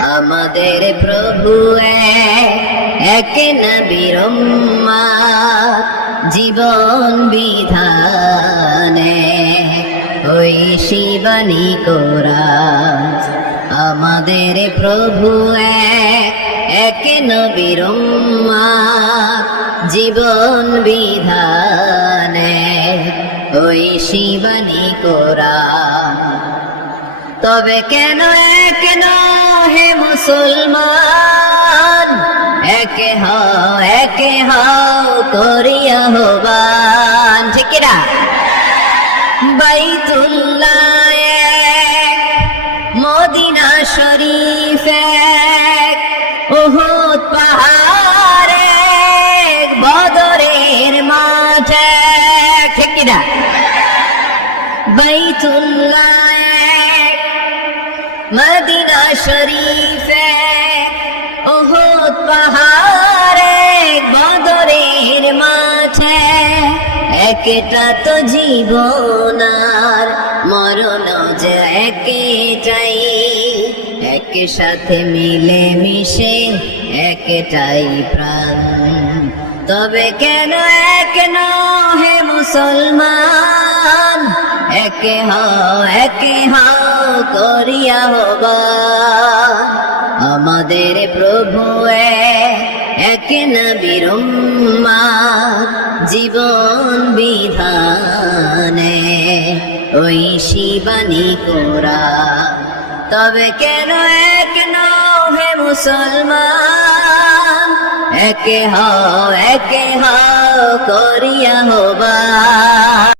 আমাদের প্রভু এক নবীর উম্মত, জীবন বিধানে ওই শিবানী কোরআন। আমাদের প্রভু এক নবীর উম্মত, জীবন বিধানে ওই শিবানী কোরআন। তবে কেন এক হে মুসলমান, একে হও করিয়া হবান। ঠিক না? বাইতুল্লাহ এক, মদিনা শরীফ এক, উহুদ পাহাড় এক, বদরের মাঠ এক। ঠিক না? বাইতুল্লাহ এক, মদিনা শরীফ এক, উহুদ পাহাড় এক, বদরের মাঠ এক। একটা তো জীবন আর মরণ যে একটাই, একসাথে মিলে মিশে একটাই প্রাণ। তবে কেন এক হে মুসলমান, একে হও করিয়া হবান। আমাদের প্রভু এক নবীর উম্মত, জীবন বিধানে ওই শিবানী কোরআন। তবে কেন এক হে মুসলমান, একে হও করিয়া হবান।